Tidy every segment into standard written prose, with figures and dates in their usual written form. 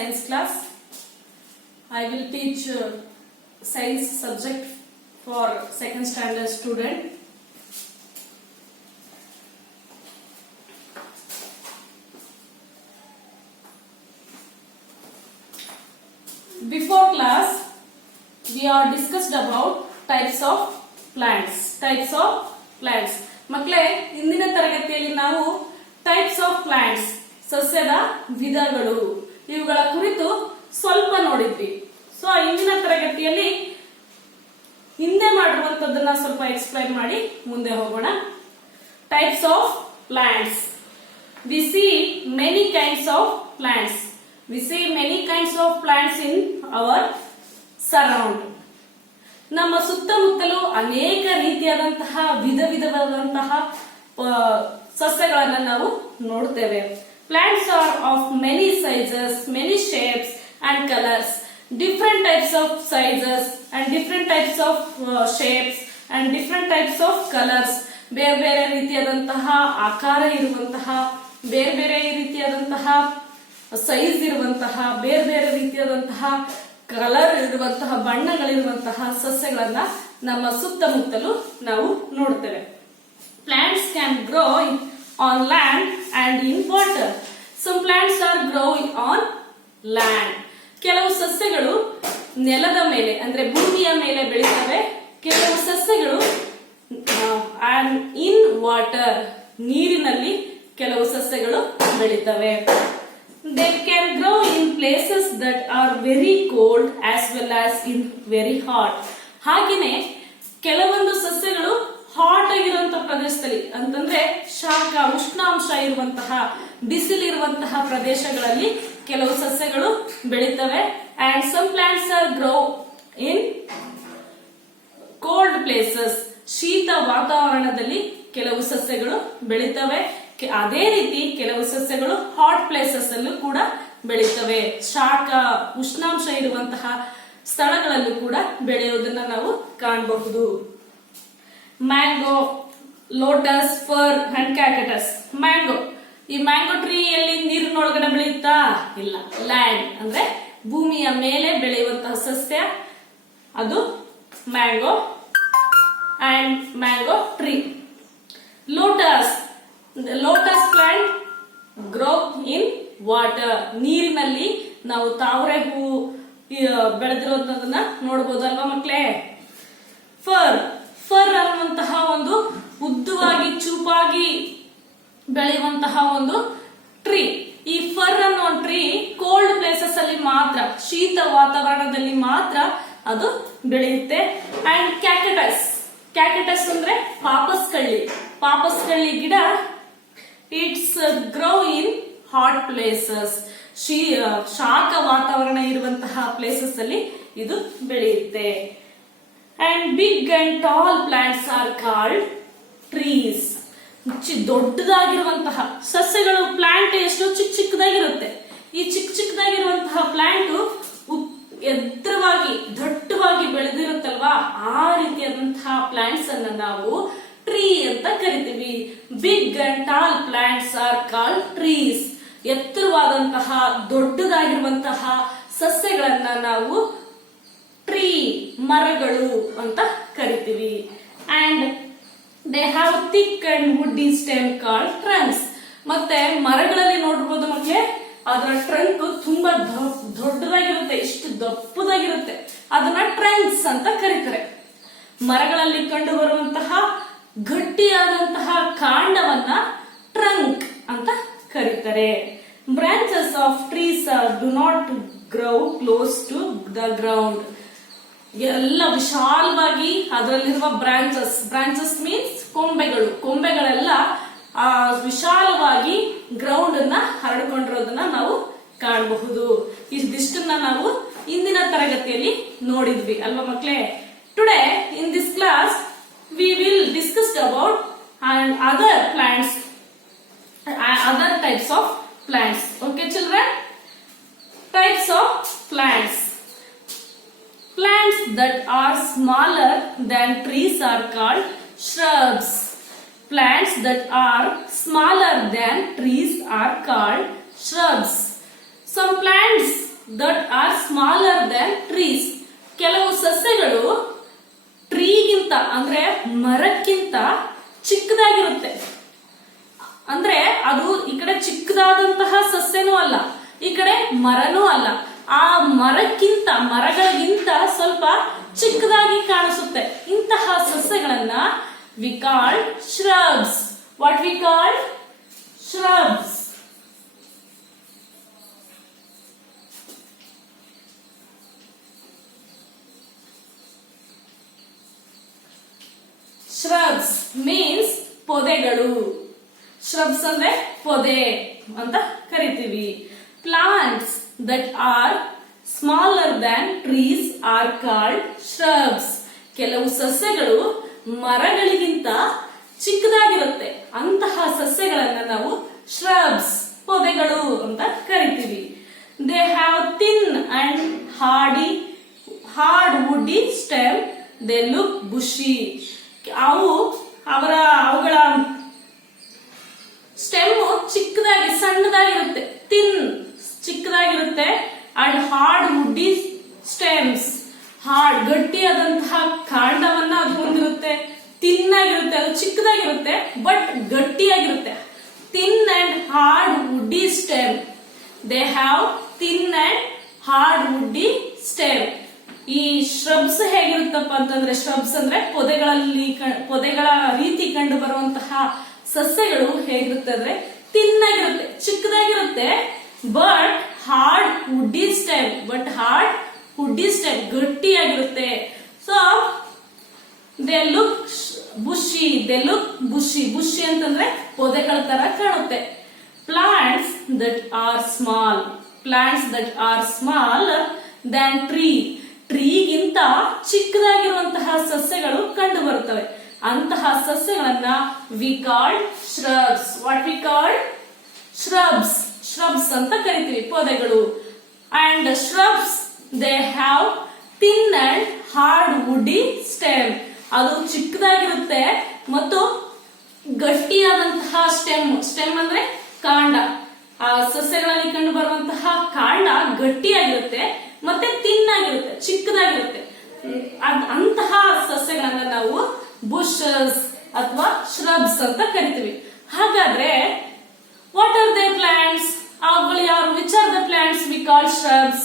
science class. I will teach science subject for second standard student. Before class, we are discussed about types of plants. Types of plants. ಮಕ್ಕಳೇ, ಇಂದಿನ ತರಗತಿಯಲ್ಲಿ ನಾವು types of plants, ಸಸ್ಯದ ವಿಧಗಳು, ಇವುಗಳ ಕುರಿತು ಸ್ವಲ್ಪ ನೋಡಿದ್ವಿ. ಸೊ ಇಂದಿನ ತರಗತಿಯಲ್ಲಿ ಹಿಂದೆ ಮಾಡಿರುವಂತದ್ದನ್ನ ಸ್ವಲ್ಪ ಎಕ್ಸ್ಪ್ಲೈನ್ ಮಾಡಿ ಮುಂದೆ ಹೋಗೋಣ. Types of plants. We see many kinds of plants. We see many kinds of plants in our surround. ನಮ್ಮ ಸುತ್ತಮುತ್ತಲು ಅನೇಕ ರೀತಿಯಾದಂತಹ ವಿಧವಾದಂತಹ ಸಸ್ಯಗಳನ್ನು ನಾವು ನೋಡ್ತೇವೆ. Plants are of many sizes, many shapes and colors. Different types of sizes and different types of shapes and different types of colors. ಬೇರೆ ಬೇರೆ ರೀತಿಯಾದಂತಹ ಆಕಾರ ಇರುವಂತಹ, ಬೇರೆ ಬೇರೆ ರೀತಿಯಾದಂತಹ ಸೈಜ್ ಇರುವಂತಹ, ಬೇರೆ ಬೇರೆ ರೀತಿಯಾದಂತಹ ಕಲರ್ ಇರುವಂತಹ, ಬಣ್ಣಗಳಿರುವಂತಹ ಸಸ್ಯಗಳನ್ನ ನಮ್ಮ ಸುತ್ತಮುತ್ತಲು ನಾವು ನೋಡ್ತೇವೆ. Plants can grow on land and in water. Some plants are growing on land. ಕೆಲವು ಸಸ್ಯಗಳು ನೆಲದ ಮೇಲೆ ಅಂದ್ರೆ ಭೂಮಿಯ ಮೇಲೆ ಬೆಳೀತವೆ. ಕೆಲವು ಸಸ್ಯಗಳು ಇನ್ ವಾಟರ್, ನೀರಿನಲ್ಲಿ ಕೆಲವು ಸಸ್ಯಗಳು ಬೆಳೀತವೆ. They can grow in places that are very cold as well as in very hot. ಹಾಗೇನೆ ಕೆಲವೊಂದು ಸಸ್ಯಗಳು ಹಾಟ್ ಆಗಿರುವಂತಹ ಪ್ರದೇಶದಲ್ಲಿ, ಅಂತಂದ್ರೆ ಶಾಖ ಉಷ್ಣಾಂಶ ಇರುವಂತಹ, ಬಿಸಿಲಿರುವಂತಹ ಪ್ರದೇಶಗಳಲ್ಲಿ ಕೆಲವು ಸಸ್ಯಗಳು ಬೆಳೀತವೆ. And some plants are grow in cold places. ಶೀತ ವಾತಾವರಣದಲ್ಲಿ ಕೆಲವು ಸಸ್ಯಗಳು ಬೆಳೀತವೆ. ಅದೇ ರೀತಿ ಕೆಲವು ಸಸ್ಯಗಳು ಹಾಟ್ ಪ್ಲೇಸಸ್ ಅಲ್ಲೂ ಕೂಡ ಬೆಳೀತವೆ. ಶಾಖ ಉಷ್ಣಾಂಶ ಇರುವಂತಹ ಸ್ಥಳಗಳಲ್ಲೂ ಕೂಡ ಬೆಳೆಯುವುದನ್ನ ನಾವು ಕಾಣಬಹುದು. Mango, lotus, fir and cactus. Mango, ಈ ಮ್ಯಾಂಗೋ ಟ್ರೀ ಎಲ್ಲಿ ನೀರಿನೊಳಗಡೆ ಬೆಳೆಯುತ್ತಾ? ಇಲ್ಲ, ಲ್ಯಾಂಡ್ ಅಂದ್ರೆ ಭೂಮಿಯ ಮೇಲೆ ಬೆಳೆಯುವಂತಹ ಸಸ್ಯ, ಅದು mango and mango tree. Lotus, lotus plant grow in water. ನೀರಿನಲ್ಲಿ ನಾವು ತಾವರೆ ಹೂ ಬೆಳೆದಿರೋದನ್ನ ನೋಡಬಹುದಲ್ವಾ ಮಕ್ಕಳೇ. ಫರ್, ಫರ್ ಅನ್ನುವಂತಹ ಒಂದು ಉದ್ದವಾಗಿ ಚೂಪಾಗಿ ಬೆಳೆಯುವಂತಹ ಒಂದು ಟ್ರೀ. ಈ ಫರ್ ಅನ್ನೋ ಟ್ರೀ ಕೋಲ್ಡ್ ಪ್ಲೇಸಸ್ ಅಲ್ಲಿ ಮಾತ್ರ, ಶೀತ ವಾತಾವರಣದಲ್ಲಿ ಮಾತ್ರ ಅದು ಬೆಳೆಯುತ್ತೆ. ಅಂಡ್ ಕ್ಯಾಕಟಸ್, ಕ್ಯಾಕಟಸ್ ಅಂದ್ರೆ ಪಾಪಸ್ಕಳ್ಳಿ. ಪಾಪಸ್ಕಳ್ಳಿ ಗಿಡ it's grow in hot places. ಶಾಖ ವಾತಾವರಣ ಇರುವಂತಹ ಪ್ಲೇಸಸ್ ಅಲ್ಲಿ ಇದು ಬೆಳೆಯುತ್ತೆ. And big and tall plants are called trees. ದೊಡ್ಡದಾಗಿರುವಂತಹ ಸಸ್ಯಗಳು, ಪ್ಲಾಂಟ್ ಎಷ್ಟು ಚಿಕ್ಕದಾಗಿರುತ್ತೆ. ಈ ಚಿಕ್ಕದಾಗಿರುವಂತಹ ಪ್ಲಾಂಟ್ ಎತ್ತರವಾಗಿ ದಟ್ಟವಾಗಿ ಬೆಳೆದಿರುತ್ತಲ್ವಾ, ಆ ರೀತಿಯಾದಂತಹ ಪ್ಲಾಂಟ್ಸ್ ಅನ್ನ ನಾವು ಟ್ರೀ ಅಂತ ಕರಿತೀವಿ. Big and tall plants are called trees. ಎತ್ತರವಾದಂತಹ ದೊಡ್ಡದಾಗಿರುವಂತಹ ಸಸ್ಯಗಳನ್ನ ನಾವು ಟ್ರೀ, ಮರಗಳು ಅಂತ ಕರಿತೀವಿ. And they have thick and woody stem called trunks. ಮತ್ತೆ ಮರಗಳಲ್ಲಿ ನೋಡಿರ್ಬೋದು ಮಕ್ಕಳೇ, ಅದರ ಟ್ರಂಕ್ ತುಂಬಾ ದೊಡ್ಡದಾಗಿರುತ್ತೆ, ಇಷ್ಟು ದಪ್ಪದಾಗಿರುತ್ತೆ. ಅದನ್ನ ಟ್ರಂಕ್ಸ್ ಅಂತ ಕರೀತಾರೆ. ಮರಗಳಲ್ಲಿ ಕಂಡು ಬರುವಂತಹ ಗಟ್ಟಿಯಾದಂತಹ ಕಾಂಡವನ್ನ ಟ್ರಂಕ್ ಅಂತ ಕರೀತಾರೆ. Branches of trees do not grow close to the ground. ಎಲ್ಲ ವಿಶಾಲವಾಗಿ ಅದರಲ್ಲಿರುವ ಬ್ರಾಂಚಸ್, ಬ್ರಾಂಚಸ್ ಮೀನ್ಸ್ ಕೊಂಬೆಗಳು, ಕೊಂಬೆಗಳೆಲ್ಲ ವಿಶಾಲವಾಗಿ ಗ್ರೌಂಡ್ ಅನ್ನ ಹರಡಿಕೊಂಡಿರೋದನ್ನ ನಾವು ಕಾಣಬಹುದು. ಇದಿಷ್ಟನ್ನ ನಾವು ಇಂದಿನ ತರಗತಿಯಲ್ಲಿ ನೋಡಿದ್ವಿ ಅಲ್ವಾ ಮಕ್ಕಳೇ. Today in this class we will discuss about and other plants, other types of plants. Okay children, types of plants. Plants that are smaller than trees are called shrubs. Plants that are smaller than trees are called shrubs. Some plants that are smaller than trees. ಕೆಲವು ಸಸ್ಯಗಳು ಟ್ರೀಗಿಂತ ಅಂದ್ರೆ ಮರಕ್ಕಿಂತ ಚಿಕ್ಕದಾಗಿರುತ್ತೆ. ಅಂದ್ರೆ ಅದು ಈ ಕಡೆ ಚಿಕ್ಕದಾದಂತಹ ಸಸ್ಯನೂ ಅಲ್ಲ, ಈ ಕಡೆ ಮರನೂ ಅಲ್ಲ. ಆ ಮರಗಳಿಗಿಂತ ಸ್ವಲ್ಪ ಚಿಕ್ಕದಾಗಿ ಕಾಣಿಸುತ್ತೆ. ಇಂತಹ ಸಸ್ಯಗಳನ್ನ we call shrubs. What we call shrubs. Shrubs means ಪೊದೆಗಳು. shrubs ಅಂದ್ರೆ ಪೊದೆ ಅಂತ ಕರಿತೀವಿ. Plants that are smaller than trees are called shrubs. ಕೆಲವು ಸಸ್ಯಗಳು ಮರಗಳಿಗಿಂತ ಚಿಕ್ಕದಾಗಿರುತ್ತೆ. ಅಂತಹ ಸಸ್ಯಗಳನ್ನ ನಾವು shrubs ಪೊದೆಗಳು ಅಂತ ಕರಿತೀವಿ. They have thin and hard woody stem. They look bushy. ಅವುಗಳ ಸ್ಟೆಮ್ ಚಿಕ್ಕದಾಗಿ ಸಣ್ಣದಾಗಿರುತ್ತೆ, ಚಿಕ್ಕದಾಗಿರುತ್ತೆ. ಅಂಡ್ ಹಾರ್ಡ್ ವುಡ್ಡಿ ಸ್ಟೆಮ್ಸ್, ಗಟ್ಟಿಯಾದಂತಹ ಕಾಂಡವನ್ನ ಅದು ಹೊಂದಿರುತ್ತೆ. ತಿನ್ನಾಗಿರುತ್ತೆ, ಅದು ಚಿಕ್ಕದಾಗಿರುತ್ತೆ ಬಟ್ ಗಟ್ಟಿಯಾಗಿರುತ್ತೆ. Thin and hard woody stem. They have thin and hard woody stem. ಈ ಶ್ರಬ್ಸ್ ಹೇಗಿರುತ್ತಪ್ಪ ಅಂತಂದ್ರೆ, ಶ್ರಬ್ಸ್ ಅಂದ್ರೆ ಪೊದೆಗಳ ರೀತಿ ಕಂಡು ಬರುವಂತಹ ಸಸ್ಯಗಳು ಹೇಗಿರುತ್ತೆ ಅಂದ್ರೆ ತಿನ್ನಾಗಿರುತ್ತೆ, ಚಿಕ್ಕದಾಗಿರುತ್ತೆ. ಬಟ್ ಹಾರ್ಡ್ ವುಡ್ಡಿ ಸ್ಟೆಮ್ ಗಟ್ಟಿಯಾಗಿರುತ್ತೆ. ಸೊ ದೇ ಲುಕ್ ಬುಷಿ ಅಂತಂದ್ರೆ ಪೊದೆಗಳ ತರ ಕಾಣುತ್ತೆ. Plants that are smaller than ಟ್ರೀಗಿಂತ ಚಿಕ್ಕದಾಗಿರುವಂತಹ ಸಸ್ಯಗಳು ಕಂಡು ಬರುತ್ತವೆ. ಅಂತಹ ಸಸ್ಯಗಳನ್ನ we call shrubs. What we call shrubs ಅಂತ ಕರಿತೀವಿ, ಪೊದೆಗಳು. And shrubs they have thin and hard woody stem. ಅದು ಚಿಕ್ಕದಾಗಿರುತ್ತೆ ಮತ್ತು ಗಟ್ಟಿಯಾದಂತಹ ಸ್ಟೆಮ್ ಅಂದ್ರೆ ಕಾಂಡ. ಆ ಸಸ್ಯಗಳಲ್ಲಿ ಕಂಡು ಬರುವಂತಹ ಕಾಂಡ ಗಟ್ಟಿಯಾಗಿರುತ್ತೆ ಮತ್ತೆ ತಿನ್ನಾಗಿರುತ್ತೆ, ಚಿಕ್ಕದಾಗಿರುತ್ತೆ. ಅಂತಹ ಸಸ್ಯಗಳನ್ನ ನಾವು ಬುಷಸ್ ಅಥವಾ shrubs ಅಂತ ಕರಿತೀವಿ. ಹಾಗಾದ್ರೆ ವಾಟ್ ಆರ್ ದೇ ಪ್ಲಾಂಟ್ಸ್? ಅವುಗಳು ಯಾರು? Which are the plants we call shrubs?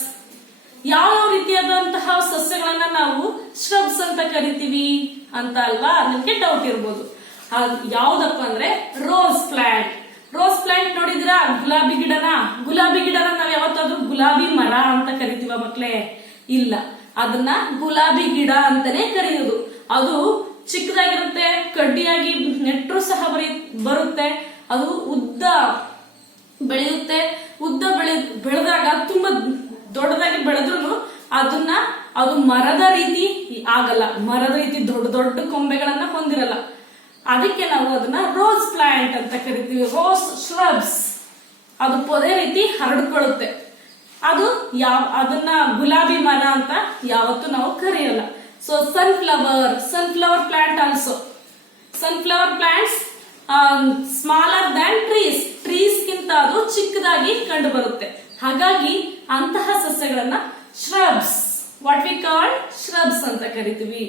ಯಾವ ರೀತಿಯಾದಂತಹ ಸಸ್ಯಗಳನ್ನ ನಾವು shrubs ಅಂತ ಕರಿತೀವಿ ಅಂತ ಅಲ್ವಾ ನಿಮ್ಗೆ ಡೌಟ್ ಇರ್ಬೋದು. ಯಾವ್ದಪ್ಪ ಅಂದ್ರೆ ರೋಸ್ ಪ್ಲಾಂಟ್. ನೋಡಿದ್ರಾ? ಗುಲಾಬಿ ಗಿಡನ ನಾವ್ ಯಾವತ್ತಾದ್ರೂ ಗುಲಾಬಿ ಮರ ಅಂತ ಕರಿತೀವ ಮಕ್ಳೇ? ಇಲ್ಲ, ಅದನ್ನ ಗುಲಾಬಿ ಗಿಡ ಅಂತಾನೆ ಕರೆಯೋದು. ಅದು ಚಿಕ್ಕದಾಗಿರುತ್ತೆ, ಕಡ್ಡಿಯಾಗಿ ನೆಟ್ಟರು ಸಹ ಬರುತ್ತೆ. ಅದು ಉದ್ದ ಬೆಳೆಯುತ್ತೆ. ಬೆಳೆದಾಗ ತುಂಬಾ ದೊಡ್ಡದಾಗಿ ಬೆಳೆದ್ರು ಅದು ಮರದ ರೀತಿ ಆಗಲ್ಲ. ಮರದ ರೀತಿ ದೊಡ್ಡ ಕೊಂಬೆಗಳನ್ನ ಹೊಂದಿರಲ್ಲ. ಅದಕ್ಕೆ ನಾವು ಅದನ್ನ ರೋಸ್ ಪ್ಲಾಂಟ್ ಅಂತ ಕರಿತೀವಿ. Rose shrubs. ಅದು ಪೊದೆ ರೀತಿ ಹರಡ್ಕೊಳ್ಳುತ್ತೆ. ಅದನ್ನ ಗುಲಾಬಿ ಮರ ಅಂತ ಯಾವತ್ತೂ ನಾವು ಕರೆಯಲ್ಲ. So sunflower plant also. Sunflower plants smaller than trees ಗಿಂತ ಅದು ಚಿಕ್ಕದಾಗಿ ಕಂಡು ಬರುತ್ತೆ. ಹಾಗಾಗಿ ಅಂತಹ ಸಸ್ಯಗಳನ್ನ shrubs, what we call shrubs ಅಂತ ಕರಿತೀವಿ.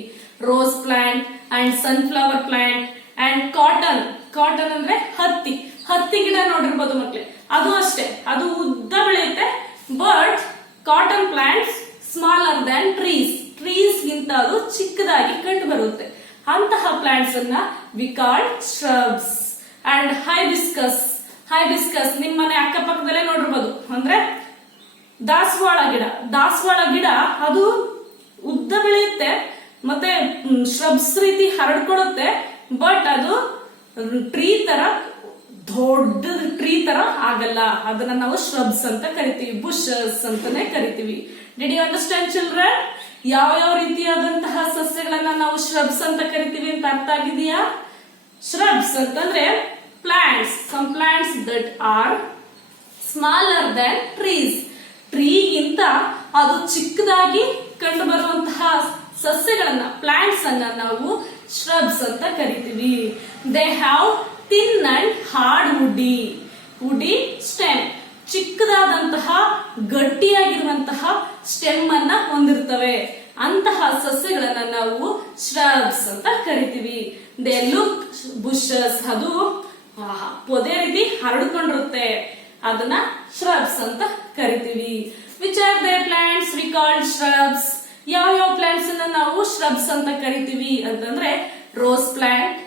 Rose plant and sunflower plant and cotton ಅಂದ್ರೆ ಹತ್ತಿ ಗಿಡ ನೋಡಿರ್ಬೋದು ಮಕ್ಳೆ. ಅದು ಅಷ್ಟೇ, ಅದು ಉದ್ದ ಬೆಳೆಯುತ್ತೆ. But cotton plants smaller than trees ಗಿಂತ ಅದು ಚಿಕ್ಕದಾಗಿ ಕಂಡು ಬರುತ್ತೆ. ಅಂತಹ ಪ್ಲಾಂಟ್ಸ್ ಅನ್ನ V call shrubs. And hibiscus ನಿಮ್ಮ ಮನೆ ಅಕ್ಕಪಕ್ಕದಲ್ಲೇ ನೋಡಿರ್ಬೋದು. ಅಂದ್ರೆ ದಾಸವಾಳ ಗಿಡ ಅದು ಉದ್ದ ಬೆಳೆಯುತ್ತೆ ಮತ್ತೆ shrubs ರೀತಿ ಹರಡ್ಕೊಳ್ಳುತ್ತೆ. ಬಟ್ ಅದು ದೊಡ್ಡ ಟ್ರೀ ತರ ಆಗಲ್ಲ. ಅದನ್ನ ನಾವು shrubs ಅಂತ ಕರಿತೀವಿ, ಬುಷಸ್ ಅಂತಾನೆ ಕರಿತೀವಿ. Did you understand children? ಯಾವ ರೀತಿಯಾದಂತಹ ಸಸ್ಯಗಳನ್ನ ನಾವು shrubs ಅಂತ ಕರಿತೀವಿ ಅಂತ ಅರ್ಥ ಆಗಿದೆಯಾ? shrubs ಅಂತಂದ್ರೆ some plants that are smaller than ಟ್ರೀಗಿಂತ ಅದು ಚಿಕ್ಕದಾಗಿ ಕಂಡು ಬರುವಂತಹ ಸಸ್ಯಗಳನ್ನ ಪ್ಲಾಂಟ್ಸ್ ಅನ್ನ ನಾವು shrubs ಅಂತ ಕರಿತೀವಿ. They have thin and hard woody stem. ಚಿಕ್ಕದಾದಂತಹ ಗಟ್ಟಿಯಾಗಿರುವಂತಹ ಸ್ಟೆಮ್ ಅನ್ನ ಹೊಂದಿರ್ತವೆ. ಅಂತಹ ಸಸ್ಯಗಳನ್ನ ನಾವು ಶ್ರಬ್ಸ್ ಅಂತ ಕರಿತೀವಿ. ದೇ ಲುಕ್ ಬುಷಸ್, ಅದು ಪೊದೆ ರೀತಿ ಹರಡ್ಕೊಂಡಿರುತ್ತೆ, ಅದನ್ನ ಶ್ರಬ್ಸ್ ಅಂತ ಕರಿತೀವಿ. Which are they plants we called shrubs? ಯಾವ ಪ್ಲಾಂಟ್ಸ್ ಅನ್ನ ನಾವು ಶ್ರಬ್ಸ್ ಅಂತ ಕರಿತೀವಿ ಅಂತಂದ್ರೆ rose plant,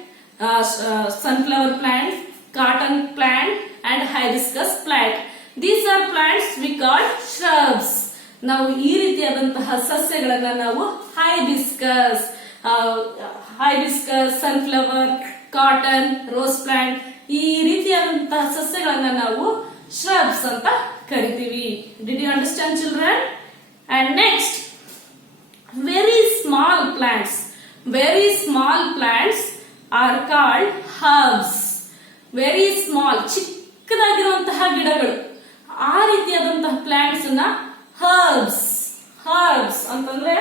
sunflower plant, cotton plant and hibiscus plant. These are plants we called shrubs. ನಾವು ಈ ರೀತಿಯಾದಂತಹ ಸಸ್ಯಗಳನ್ನ ನಾವು hibiscus, sunflower, cotton, rose plant, ಈ ರೀತಿಯಾದಂತಹ ಸಸ್ಯಗಳನ್ನ ನಾವು ಶ್ರಬ್ಸ್ ಅಂತ ಕರಿತೀವಿ. Did you understand children? And next, very small plants are called herbs. very small, ಚಿಕ್ಕದಾಗಿರುವಂತಹ ಗಿಡಗಳು, ಆ ರೀತಿಯಾದಂತಹ ಪ್ಲಾಂಟ್ಸ್ ಅನ್ನ ಹರ್ಬ್ಸ್ ಅಂತಂದ್ರೆ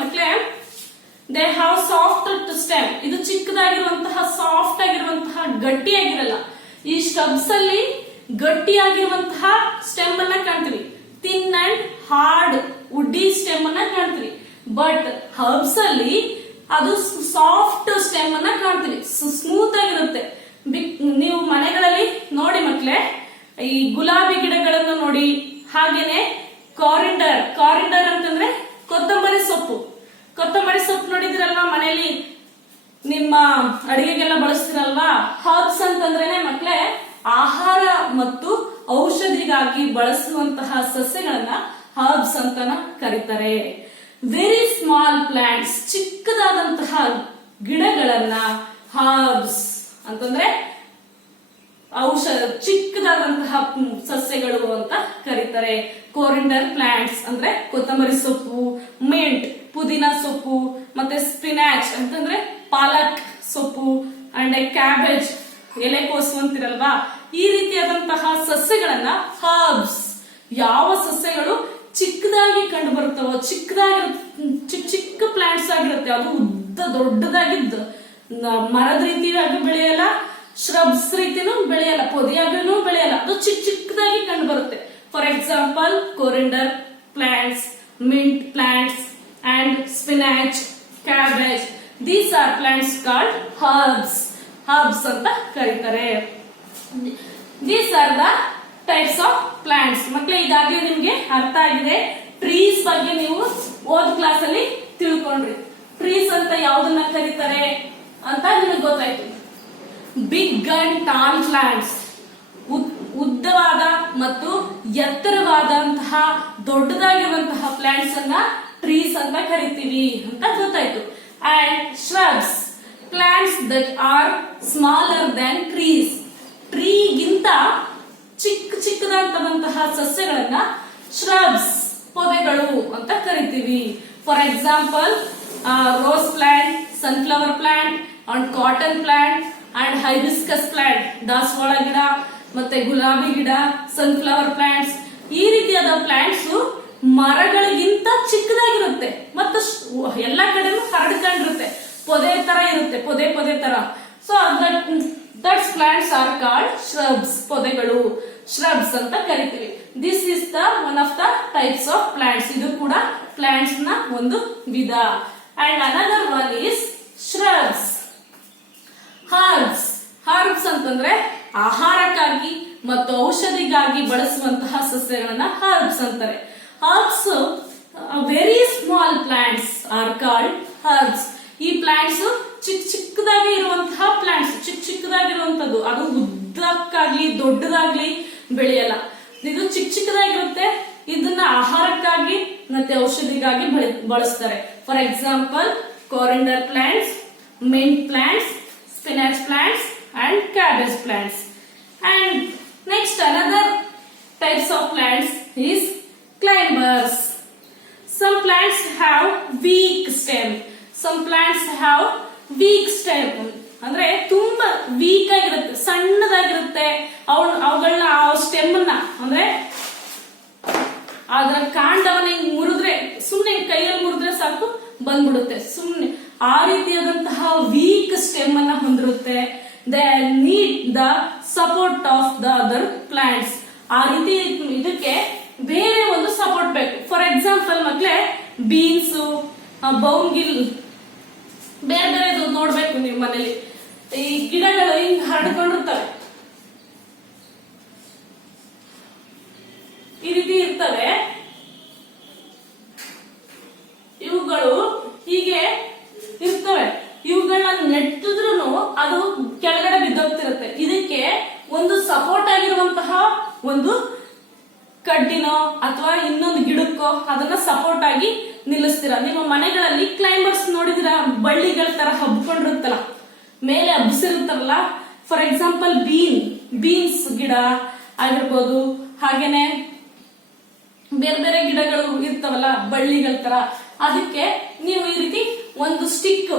ಮಕ್ಕಳೇ ದೇ ಹ್ಯಾವ್ ಸಾಫ್ಟ್ ಸ್ಟೆಮ್. ಇದು ಚಿಕ್ಕದಾಗಿರುವಂತಹ ಸಾಫ್ಟ್ ಆಗಿರುವಂತಹ ಗಟ್ಟಿಯಾಗಿರಲ್ಲ. ಈ ಸ್ಟಬ್ಸ್ ಅಲ್ಲಿ ಗಟ್ಟಿಯಾಗಿರುವಂತಹ ಸ್ಟೆಮ್ ಅನ್ನ ಕಾಣ್ತೀವಿ, thin and hard woody stem ಅನ್ನ ಕಾಣ್ತೀವಿ. ಬಟ್ ಹರ್ಬ್ಸ್ ಅಲ್ಲಿ ಅದು ಸಾಫ್ಟ್ ಸ್ಟೆಮ್ ಅನ್ನ ಕಾಣ್ತೀವಿ, ಸ್ಮೂತ್ ಆಗಿರುತ್ತೆ. ನೀವು ಮನೆಗಳಲ್ಲಿ ನೋಡಿ ಮಕ್ಕಳೇ, ಈ ಗುಲಾಬಿ ಗಿಡಗಳನ್ನು ನೋಡಿ, ಹಾಗೇನೆ ಕಾರಿಂಡರ್ ಅಂತಂದ್ರೆ ಕೊತ್ತಂಬರಿ ಸೊಪ್ಪು ನೋಡಿದಿರಲ್ವಾ ಮನೆಯಲ್ಲಿ, ನಿಮ್ಮ ಅಡಿಗೆಗೆಲ್ಲ ಬಳಸ್ತಿರಲ್ವಾ. ಹರ್ಬ್ಸ್ ಅಂತಂದ್ರೇನೆ ಮಕ್ಕಳೇ ಆಹಾರ ಮತ್ತು ಔಷಧಿಗಾಗಿ ಬಳಸುವಂತಹ ಸಸ್ಯಗಳನ್ನ ಹರ್ಬ್ಸ್ ಅಂತ ಕರೀತಾರೆ. ವೆರಿ ಸ್ಮಾಲ್ ಪ್ಲಾಂಟ್ಸ್, ಚಿಕ್ಕದಾದಂತಹ ಗಿಡಗಳನ್ನ ಹರ್ಬ್ಸ್ ಅಂತಂದ್ರೆ ಚಿಕ್ಕದಾದಂತಹ ಸಸ್ಯಗಳು ಅಂತ ಕರೀತಾರೆ. ಕೋರಿಂಡರ್ ಪ್ಲಾಂಟ್ಸ್ ಅಂದ್ರೆ ಕೊತ್ತಂಬರಿ ಸೊಪ್ಪು, ಮಿಂಟ್ ಪುದೀನ ಸೊಪ್ಪು, ಮತ್ತೆ ಸ್ಪಿನಾಚ್ ಅಂತಂದ್ರೆ ಪಾಲಕ್ ಸೊಪ್ಪು, ಅಂಡ್ ಕ್ಯಾಬೇಜ್ ಎಲೆಕೋಸು ಅಂತಿರಲ್ವಾ, ಈ ರೀತಿಯಾದಂತಹ ಸಸ್ಯಗಳನ್ನ ಹರ್ಬ್ಸ್. ಯಾವ ಸಸ್ಯಗಳು ಚಿಕ್ಕದಾಗಿ ಕಂಡು ಬರುತ್ತವೋ, ಚಿಕ್ಕ ಪ್ಲಾಂಟ್ಸ್ ಆಗಿರುತ್ತೆ, ಅದು ದೊಡ್ಡದಾಗಿದ್ದು ಮರದ ರೀತಿಯಾಗಿ ಬೆಳೆಯಲ್ಲ, ಶ್ರಬ್ಸ್ ರೀತಿನೂ ಬೆಳೆಯಲ್ಲ, ಪೊದೆಯಾಗೂ ಬೆಳೆಯಲ್ಲ, ಅದು ಚಿಕ್ಕದಾಗಿ ಕಂಡು ಬರುತ್ತೆ. For example coriander plants, mint plants and spinach, cabbage. These are plants called herbs ಅಂತ ಕರೀತಾರೆ. These are the types of plants. ಮಕ್ಕಳೇ, ಈಗಾಗಲೇ ನಿಮ್ಗೆ ಅರ್ಥ ಆಗಿದೆ. ಟ್ರೀಸ್ ಬಗ್ಗೆ ನೀವು ಓದ್ ಕ್ಲಾಸ್ ಅಲ್ಲಿ ತಿಳ್ಕೊಂಡ್ರಿ. ಟ್ರೀಸ್ ಅಂತ ಯಾವ್ದನ್ನ ಕರೀತಾರೆ ಅಂತ ನಿಮಗೆ ಗೊತ್ತಾಯ್ತು. ಬಿಗ್ ಅಂಡ್ ಟಾಲ್ ಪ್ಲಾಂಟ್ಸ್, ಉದ್ದವಾದ ಮತ್ತು ಎತ್ತರವಾದಂತಹ ದೊಡ್ಡದಾಗಿರುವಂತಹ ಪ್ಲಾಂಟ್ಸ್ ಅನ್ನ ಟ್ರೀಸ್ ಅಂತ ಕರಿತೀವಿ ಅಂತ ಗೊತ್ತಾಯ್ತು. And shrubs, plants that are smaller than trees. ಟ್ರೀಗಿಂತ ಚಿಕ್ಕದಾದಂತಹ ಸಸ್ಯಗಳನ್ನ ಶ್ರಬ್ಸ್, ಪೊದೆಗಳು ಅಂತ ಕರಿತೀವಿ. For example rose plant, sunflower plant and cotton plant and hibiscus plant, ದಾಸವಾಳ ಗಿಡ ಮತ್ತೆ ಗುಲಾಬಿ ಗಿಡ, ಸನ್ಫ್ಲವರ್ ಪ್ಲಾಂಟ್ಸ್. ಈ ರೀತಿಯಾದ ಪ್ಲಾಂಟ್ಸ್ ಮರಗಳಿಗಿಂತ ಚಿಕ್ಕದಾಗಿರುತ್ತೆ ಮತ್ತು ಎಲ್ಲಾ ಕಡೆನೂ ಹರಡ್ಕೊಂಡಿರುತ್ತೆ, ಪೊದೆ ತರ ಇರುತ್ತೆ, ಪೊದೆ ತರ. So that's plants are called shrubs, ಪೊದೆಗಳು, ಶ್ರಬ್ಸ್ ಅಂತ ಕರಿತೀವಿ. This is the one of the types of plants. ಇದು ಕೂಡ ಪ್ಲಾಂಟ್ಸ್ ನ ಒಂದು ವಿಧ. And another one is shrubs. Herbs ಅಂತಂದ್ರೆ ಆಹಾರಕ್ಕಾಗಿ ಮತ್ತು ಔಷಧಿಗಾಗಿ ಬಳಸುವಂತಹ ಸಸ್ಯಗಳನ್ನ ಹರ್ಬ್ಸ್ ಅಂತಾರೆ. Herbs, very small plants are called herbs. ಈ ಪ್ಲಾಂಟ್ಸ್ ಚಿಕ್ಕದಾಗಿ ಇರುವಂತಹ ಪ್ಲಾಂಟ್ಸ್, ಚಿಕ್ಕದಾಗಿರುವಂತದ್ದು, ಅದು ಉದ್ದಕ್ಕಾಗ್ಲಿ ದೊಡ್ಡದಾಗ್ಲಿ ಬೆಳೆಯಲ್ಲ. ಇದು ಚಿಕ್ಕದಾಗಿರುತ್ತೆ. ಇದನ್ನ ಆಹಾರಕ್ಕಾಗಿ ಮತ್ತೆ ಔಷಧಿಗಾಗಿ ಬಳಸ್ತಾರೆ. For example coriander plants, mint plants, spinach plants and cabbage plants. And next, another types of plants is climbers. Some plants have weak stem. Some plants have weak stem. ಅಂದ್ರೆ ತುಂಬಾ ವೀಕ್ ಆಗಿರುತ್ತೆ, ಸಣ್ಣದಾಗಿರುತ್ತೆ. ಅವುಗಳನ್ನ ಆ ಸ್ಟೆಮ್ ಅನ್ನ ಅಂದ್ರೆ ಅದರ ಕಾಂಡವನ್ನ ಹಿಂಗ್ ಮುರಿದ್ರೆ, ಸುಮ್ನೆ ಕೈಯಲ್ಲಿ ಮುರಿದ್ರೆ ಸಾಕು ಬಂದ್ಬಿಡುತ್ತೆ. ಸುಮ್ನೆ ಆ ರೀತಿಯಾದಂತಹ ವೀಕ್ ಸ್ಟೆಮ್ ಅನ್ನ ಹೊಂದಿರುತ್ತೆ. They need the support of the other plants. ಆ ರೀತಿ ಇದಕ್ಕೆ ಬೇರೆ ಒಂದು ಸಪೋರ್ಟ್ ಬೇಕು. ಫಾರ್ ಎಕ್ಸಾಂಪಲ್ ಮಕ್ಳೇ, ಬೀನ್ಸ್, ಬೌನ್ಗಿಲ್, ಬೇರೆ ಬೇರೆ ನೋಡ್ಬೇಕು ನೀವು ಮನೇಲಿ. ಈ ಗಿಡಗಳು ಹಿಂಗ್ ಹರಡ್ಕೊಂಡಿರ್ತವೆ, ಈ ರೀತಿ ಇರ್ತವೆ. ಇವುಗಳು ಹೀಗೆ ಇರ್ತವೆ. ಇವುಗಳನ್ನ ನೆಟ್ಟಿದ್ರು ಅದು ಕೆಳಗಡೆ ಬಿದ್ದೋಗ್ತಿರುತ್ತೆ. ಇದಕ್ಕೆ ಒಂದು ಸಪೋರ್ಟ್ ಆಗಿರುವಂತಹ ಒಂದು ಕಡ್ಡಿನೋ ಅಥವಾ ಇನ್ನೊಂದು ಗಿಡಕ್ಕೋ ಅದನ್ನ ಸಪೋರ್ಟ್ ಆಗಿ ನಿಲ್ಲಿಸ್ತೀರಾ. ನಿಮ್ಮ ಮನೆಗಳಲ್ಲಿ ಕ್ಲೈಂಬರ್ಸ್ ನೋಡಿದಿರಾ, ಬಳ್ಳಿಗಳ ತರ ಹಬ್ಕೊಂಡಿರುತ್ತಲ್ಲ, ಮೇಲೆ ಹಬ್ಬಿಸಿರುತ್ತಲ್ಲ. ಫಾರ್ ಎಕ್ಸಾಂಪಲ್ ಬೀನ್ಸ್ ಗಿಡ ಆಗಿರ್ಬೋದು, ಹಾಗೇನೆ ಬೇರೆ ಬೇರೆ ಗಿಡಗಳು ಇರ್ತಾವಲ್ಲ ಬಳ್ಳಿಗಳ ತರ. ಅದಕ್ಕೆ ನೀವು ಈ ರೀತಿ ಒಂದು ಸ್ಟಿಕ್,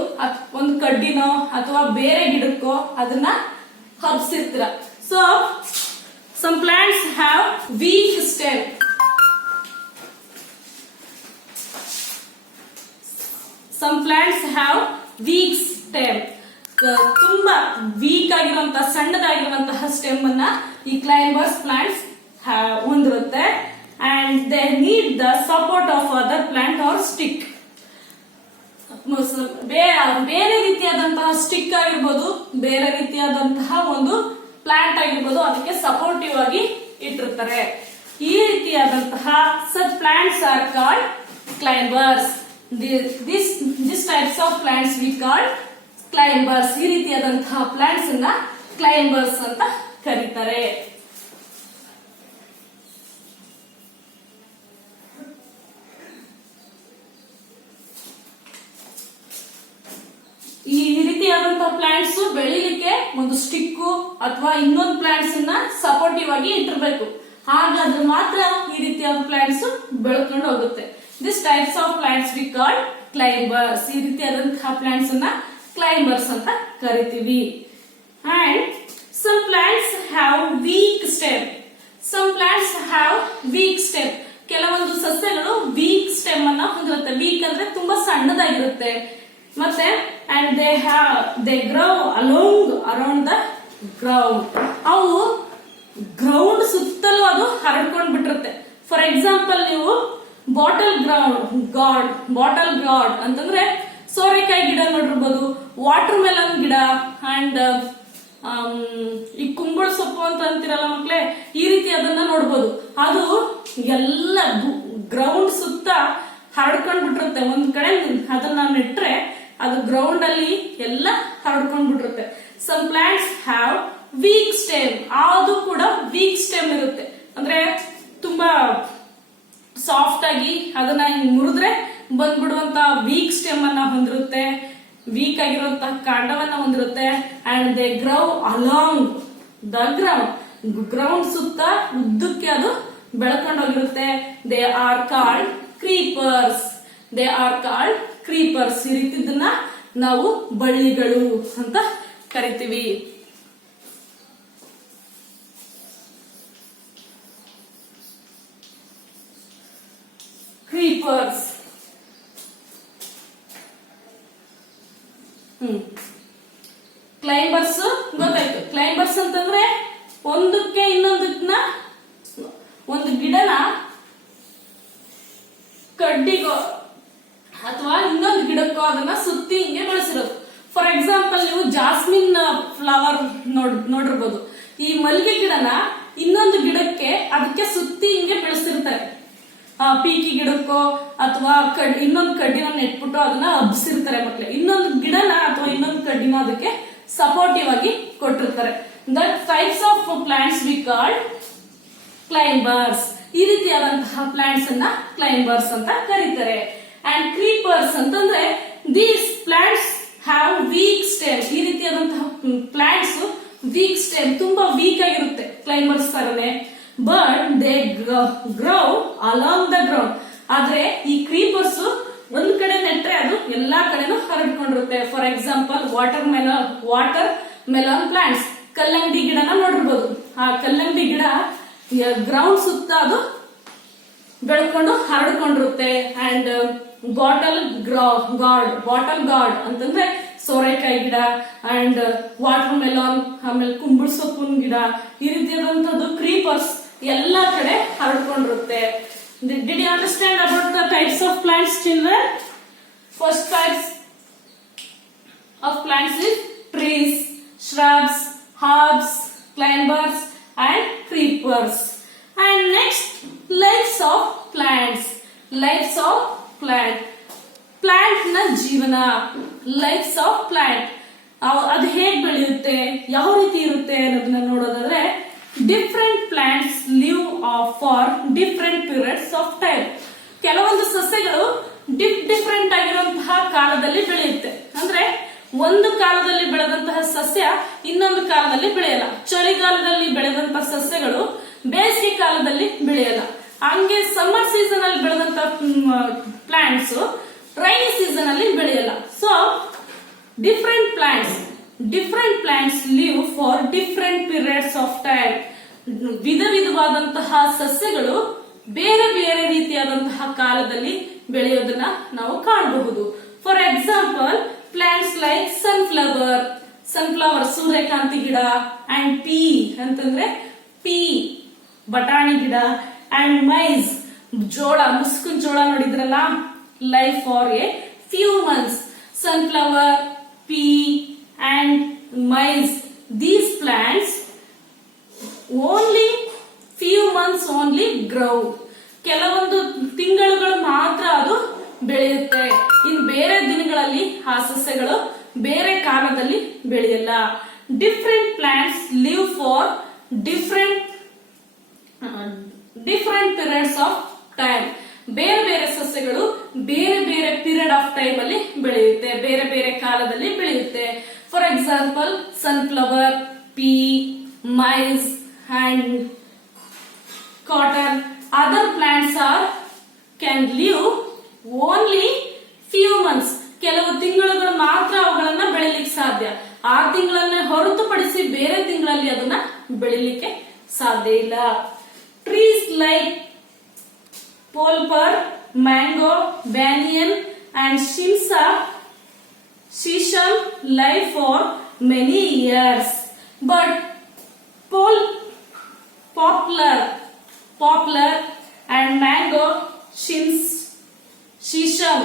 ಒಂದು ಕಡ್ಡಿನೋ ಅಥವಾ ಬೇರೆ ಗಿಡಕ್ಕೋ ಅದನ್ನ ಹಬ್ಸಿರ್ತೀರ. So some plants have weak stem. Some plants have weak stem. ತುಂಬಾ ವೀಕ್ ಆಗಿರುವಂತಹ ಸಣ್ಣದಾಗಿರುವಂತಹ ಸ್ಟೆಮ್ ಅನ್ನ ಈ ಕ್ಲೈಂಬರ್ಸ್ ಪ್ಲಾಂಟ್ಸ್ ಹೊಂದಿರುತ್ತೆ. and they need the support of other plant or stick. ಬೇರೆ ರೀತಿಯಾದಂತಹ ಸ್ಟಿಕ್ ಆಗಿರ್ಬೋದು, ಬೇರೆ ರೀತಿಯಾದಂತಹ ಒಂದು ಪ್ಲಾಂಟ್ ಆಗಿರ್ಬೋದು, ಅದಕ್ಕೆ ಸಪೋರ್ಟಿವ್ ಆಗಿ ಇಟ್ಟಿರ್ತಾರೆ. ಈ ರೀತಿಯಾದಂತಹ such plants are called climbers. This types of plants we call climbers. ಈ ರೀತಿಯಾದಂತಹ ಪ್ಲಾಂಟ್ಸ್ ಅನ್ನ climbers ಅಂತ ಕರೀತಾರೆ. ಈ ರೀತಿಯಾದಂತಹ ಪ್ಲಾಂಟ್ಸ್ ಬೆಳಿಲಿಕ್ಕೆ ಒಂದು ಸ್ಟಿಕ್ಕು ಅಥವಾ ಇನ್ನೊಂದು ಪ್ಲಾಂಟ್ಸ್ ಅನ್ನ ಸಪೋರ್ಟಿವ್ ಆಗಿ ಇಟ್ಟಿರ್ಬೇಕು. ಹಾಗಾದ್ರೆ ಮಾತ್ರ ಈ ರೀತಿಯಾದ ಪ್ಲಾಂಟ್ಸ್ ಬೆಳ್ಕೊಂಡು ಹೋಗುತ್ತೆ. This types of plants we call climbers. ಈ ರೀತಿಯಾದಂತಹ ಪ್ಲಾಂಟ್ಸ್ ಅನ್ನ ಕ್ಲೈಂಬರ್ಸ್ ಅಂತ ಕರಿತೀವಿ. And some plants have weak stem. Some plants have weak stem. ಕೆಲವೊಂದು ಸಸ್ಯಗಳು ವೀಕ್ ಸ್ಟೆಮ್ ಅನ್ನ ಹೊಂದಿರುತ್ತೆ. ವೀಕ್ ಅಂದ್ರೆ ತುಂಬಾ ಸಣ್ಣದಾಗಿರುತ್ತೆ. ಮತ್ತೆ and they grow around the ground. ಅವು ಗ್ರೌಂಡ್ ಸುತ್ತಲೂ ಅದು ಹರಡ್ಕೊಂಡ್ ಬಿಟ್ಟಿರುತ್ತೆ. ಫಾರ್ ಎಕ್ಸಾಂಪಲ್ ನೀವು ಬಾಟಲ್ ಗಾರ್ಡ್ ಅಂತಂದ್ರೆ ಸೋರೆಕಾಯಿ ಗಿಡ ನೋಡಿರ್ಬೋದು, ವಾಟರ್ ಮೆಲನ್ ಗಿಡ, ಅಂಡ್ ಈ ಕುಂಬಳ ಸೊಪ್ಪು ಅಂತ ಅಂತಿರಲ್ಲ ಮಕ್ಳೇ, ಈ ರೀತಿ ಅದನ್ನ ನೋಡ್ಬೋದು. ಅದು ಎಲ್ಲ ಗ್ರೌಂಡ್ ಸುತ್ತ ಹರಡ್ಕೊಂಡ್ ಬಿಟ್ಟಿರುತ್ತೆ. ಒಂದ್ ಕಡೆ ಅದನ್ನ ನೆಟ್ರೆ ಅದು ಗ್ರೌಂಡ್ ಅಲ್ಲಿ ಎಲ್ಲ ಹರಡ್ಕೊಂಡ್ ಬಿಟ್ಟಿರುತ್ತೆ. Some plants have weak stem. ಅದು ಕೂಡ ವೀಕ್ ಸ್ಟೆಮ್ ಇರುತ್ತೆ. ಅಂದ್ರೆ ತುಂಬಾ ಸಾಫ್ಟ್ ಆಗಿ ಅದನ್ನ ಹಿಂಗ್ ಮುರಿದ್ರೆ ಬಂದ್ಬಿಡುವಂತ ವೀಕ್ ಸ್ಟೆಮ್ ಅನ್ನ ಹೊಂದಿರುತ್ತೆ. ವೀಕ್ ಆಗಿರುವಂತಹ ಕಾಂಡವನ್ನ ಹೊಂದಿರುತ್ತೆ. And they grow along the ground ಸುತ್ತ ಉದ್ದಕ್ಕೆ ಅದು ಬೆಳ್ಕೊಂಡೋಗಿರುತ್ತೆ. They are called creepers. ಈ ರೀತಿದ್ದನ್ನ ನಾವು ಬಳ್ಳಿಗಳು ಅಂತ ಕರಿತೀವಿ. ಕ್ರೀಪರ್ಸ್. ಕ್ಲೈಂಬರ್ಸ್ ಗೊತ್ತಾಯ್ತು. ಕ್ಲೈಂಬರ್ಸ್ ಅಂತಂದ್ರೆ ಒಂದಕ್ಕೆ ಇನ್ನೊಂದನ್ನ, ಒಂದು ಗಿಡನ ಕಡ್ಡಿಗೋ ಅಥವಾ ಇನ್ನೊಂದು ಗಿಡಕ್ಕೋ ಅದನ್ನ ಸುತ್ತಿ ಹಿಂಗೆ ಬೆಳೆಸಿರೋದು. ಫಾರ್ ಎಕ್ಸಾಂಪಲ್ ನೀವು ಜಾಸ್ಮಿನ್ ಫ್ಲವರ್ ನೋಡಿರ್ಬೋದು. ಈ ಮಲ್ಲಿಗೆ ಗಿಡನ ಇನ್ನೊಂದು ಗಿಡಕ್ಕೆ ಅದಕ್ಕೆ ಸುತ್ತಿ ಹಿಂಗೆ ಬೆಳೆಸಿರ್ತಾರೆ. ಪೀಕಿ ಗಿಡಕ್ಕೋ ಅಥವಾ ಇನ್ನೊಂದು ಕಡ್ಡಿನ ನೆಟ್ಬಿಟ್ಟು ಅದನ್ನ ಹಬ್ಸಿರ್ತಾರೆ ಮಕ್ಳು. ಇನ್ನೊಂದು ಗಿಡನ ಅಥವಾ ಇನ್ನೊಂದು ಕಡ್ಡಿನ ಅದಕ್ಕೆ ಸಪೋರ್ಟಿವ್ ಆಗಿ ಕೊಟ್ಟಿರ್ತಾರೆ. That types of plants we call climbers. ಈ ರೀತಿಯಾದಂತಹ ಪ್ಲಾಂಟ್ಸ್ ಅನ್ನ ಕ್ಲೈಂಬರ್ಸ್ ಅಂತ ಕರೀತಾರೆ. ಅಂಡ್ ಕ್ರೀಪರ್ಸ್ ಅಂತಂದ್ರೆ these plants have weak stem. ಈ ರೀತಿಯಾದಂತಹ ಪ್ಲಾಂಟ್ಸ್ ವೀಕ್ ಸ್ಟೆಮ್, ತುಂಬಾ ವೀಕ್ ಆಗಿರುತ್ತೆ ಕ್ಲೈಂಬರ್ಸ್ ತರನೇ. But they grow along the ground. ಆದ್ರೆ ಈ ಕ್ರೀಪರ್ಸ್ ಒಂದ್ ಕಡೆ ನೆಟ್ರೆ ಅದು ಎಲ್ಲಾ ಕಡೆನೂ ಹರಡ್ಕೊಂಡಿರುತ್ತೆ. For example watermelon plants. ಕಲ್ಲಂಗಡಿ ಗಿಡನ ನೋಡಿರ್ಬೋದು. ಆ ಕಲ್ಲಂಗಡಿ ಗಿಡ ಗ್ರೌಂಡ್ ಸುತ್ತ ಅದು ಬೆಳ್ಕೊಂಡು ಹರಡ್ಕೊಂಡಿರುತ್ತೆ. ಅಂಡ್ ಬಾಟಲ್ ಗಾರ್ಡ್ ಅಂತಂದ್ರೆ ಸೋರೆಕಾಯಿ ಗಿಡ ಅಂಡ್ ವಾಟರ್ ಮೆಲಾನ್, ಆಮೇಲೆ ಕುಂಬಳ ಸೊಪ್ಪಿನ ಗಿಡ, ಈ ರೀತಿಯಾದಂತದ್ದು ಕ್ರೀಪರ್ಸ್ ಎಲ್ಲಾ ಕಡೆ ಹರಡ್ಕೊಂಡಿರುತ್ತೆ. Did you understand about the types of plants children? First types of plants is trees, shrubs, herbs, climbers and creepers. And next, lives of plants. Lives of plant. Plant na ಜೀವನ. Lives of plant. ಅದು ಹೇಗೆ ಬೆಳೆಯುತ್ತೆ, ಯಾವ ರೀತಿ ಇರುತ್ತೆ ಅನ್ನೋದನ್ನ ನೋಡೋದಾದ್ರೆ, different plants live for different periods of time. ಕೆಲವೊಂದು ಸಸ್ಯಗಳು ಡಿಫ್ರೆಂಟ್ ಆಗಿರುವಂತಹ ಕಾಲದಲ್ಲಿ ಬೆಳೆಯುತ್ತೆ. ಅಂದ್ರೆ ಒಂದು ಕಾಲದಲ್ಲಿ ಬೆಳೆದಂತಹ ಸಸ್ಯ ಇನ್ನೊಂದು ಕಾಲದಲ್ಲಿ ಬೆಳೆಯಲ್ಲ. ಚಳಿಗಾಲದಲ್ಲಿ ಬೆಳೆದಂತಹ ಸಸ್ಯಗಳು ಬೇಸಿಗೆ ಕಾಲದಲ್ಲಿ ಬೆಳೆಯಲ್ಲ. ಹಂಗೆ ಸಮ್ಮರ್ ಸೀಸನ್ ಅಲ್ಲಿ ಬೆಳೆದಂತಹ ಪ್ಲಾಂಟ್ಸ್ ರೈನಿ ಸೀಸನ್ ಅಲ್ಲಿ ಬೆಳೆಯಲ್ಲ. So different plants live for different periods of time. ವಿಧವಾದಂತಹ ಸಸ್ಯಗಳು ಬೇರೆ ಬೇರೆ ರೀತಿಯಾದಂತಹ ಕಾಲದಲ್ಲಿ ಬೆಳೆಯೋದನ್ನ ನಾವು ಕಾಣಬಹುದು. For example, plants like sunflower ಸೂರ್ಯಕಾಂತಿ ಗಿಡ, and pea ಅಂತಂದ್ರೆ ಬಟಾಣಿ ಗಿಡ, and maize ಜೋಳ, ಮುಸ್ಕಿನ ಜೋಳ ನೋಡಿದ್ರಲ್ಲ, live for a few months. Sunflower, pea and maize, these plants only few months only grow. ಕೆಲವೊಂದು ತಿಂಗಳುಗಳು ಮಾತ್ರ ಅದು ಬೆಳೆಯುತ್ತೆ. ಇನ್ನು ಬೇರೆ ದಿನಗಳಲ್ಲಿ ಆ ಸಸ್ಯಗಳು ಬೇರೆ ಕಾಲದಲ್ಲಿ ಬೆಳೆಯಲ್ಲ. Different plants live for different periods of time. ಬೇರೆ ಬೇರೆ ಸಸ್ಯಗಳು ಬೇರೆ ಬೇರೆ ಪೀರಿಯಡ್ ಆಫ್ ಟೈಮ್ ಅಲ್ಲಿ ಬೆಳೆಯುತ್ತೆ, ಬೇರೆ ಬೇರೆ ಕಾಲದಲ್ಲಿ ಬೆಳೆಯುತ್ತೆ. For example, sunflower, pea, maize and cotton. Other plants can live only few months. ಕೆಲವು ತಿಂಗಳುಗಳು ಮಾತ್ರ ಅವುಗಳನ್ನ ಬೆಳಿಲಿಕ್ಕೆ ಸಾಧ್ಯ. ಆ ತಿಂಗಳನ್ನ ಹೊರತುಪಡಿಸಿ ಬೇರೆ ತಿಂಗಳಲ್ಲಿ ಅದನ್ನ ಬೆಳಿಲಿಕ್ಕೆ ಸಾಧ್ಯ ಇಲ್ಲ. Trees like poplar, mango, banyan and shisham live for many years. But poplar and mango, shisham,